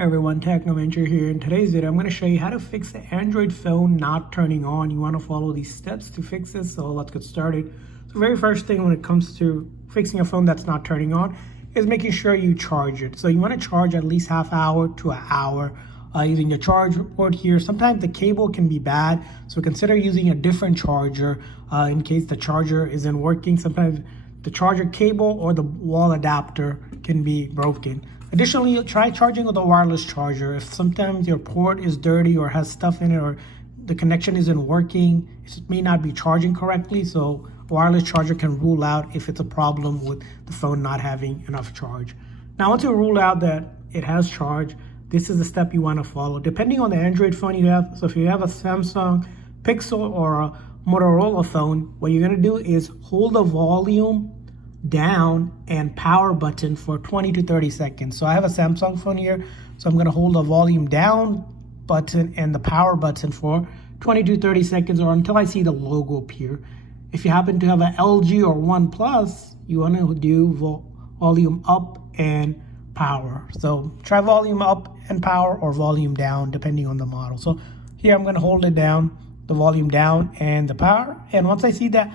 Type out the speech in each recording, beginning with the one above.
Everyone, Technoventure here. In today's video, I'm going to show you how to fix the Android phone not turning on. You want to follow these steps to fix this, so let's get started. So the very first thing when it comes to fixing a phone that's not turning on is making sure you charge it. So you want to charge at least half hour to an hour using your charge port here. Sometimes the cable can be bad, so consider using a different charger in case the charger isn't working. Sometimes the charger cable or the wall adapter can be broken. Additionally, try charging with a wireless charger. If sometimes your port is dirty or has stuff in it or the connection isn't working, it may not be charging correctly, so a wireless charger can rule out if it's a problem with the phone not having enough charge. Now, once you rule out that it has charge, this is the step you want to follow. Depending on the Android phone you have, so if you have a Samsung Pixel or a Motorola phone, what you're going to do is hold the volume down and power button for 20 to 30 seconds. So I have a Samsung phone here, so I'm going to hold the volume down button and the power button for 20 to 30 seconds or until I see the logo appear. If you happen to have an LG or OnePlus, you want to do volume up and power. So try volume up and power or volume down depending on the model. So here I'm going to hold it down, the volume down and the power, and once I see that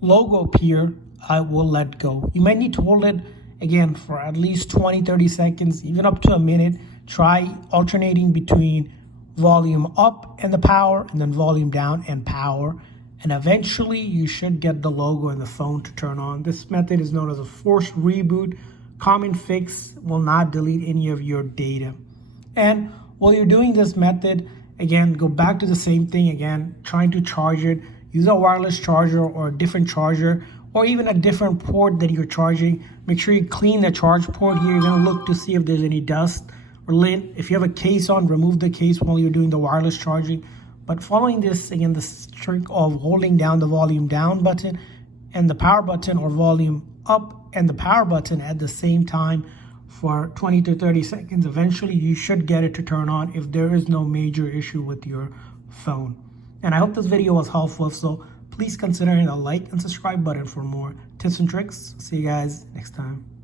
logo appear, I will let go. You might need to hold it again for at least 20-30 seconds, even up to a minute. Try alternating between volume up and the power and then volume down and power, and eventually you should get the logo and the phone to turn on. This method is known as a forced reboot. Common fix will not delete any of your data. And while you're doing this method, again, go back to the same thing again, trying to charge it. Use a wireless charger or a different charger, or even a different port that you're charging. Make sure you clean the charge port here. You're gonna look to see if there's any dust or lint. If you have a case on, remove the case while you're doing the wireless charging. But following this, again, the trick of holding down the volume down button and the power button or volume up and the power button at the same time for 20 to 30 seconds, eventually you should get it to turn on if there is no major issue with your phone. And I hope this video was helpful, so please consider hitting the like and subscribe button for more tips and tricks. See you guys next time.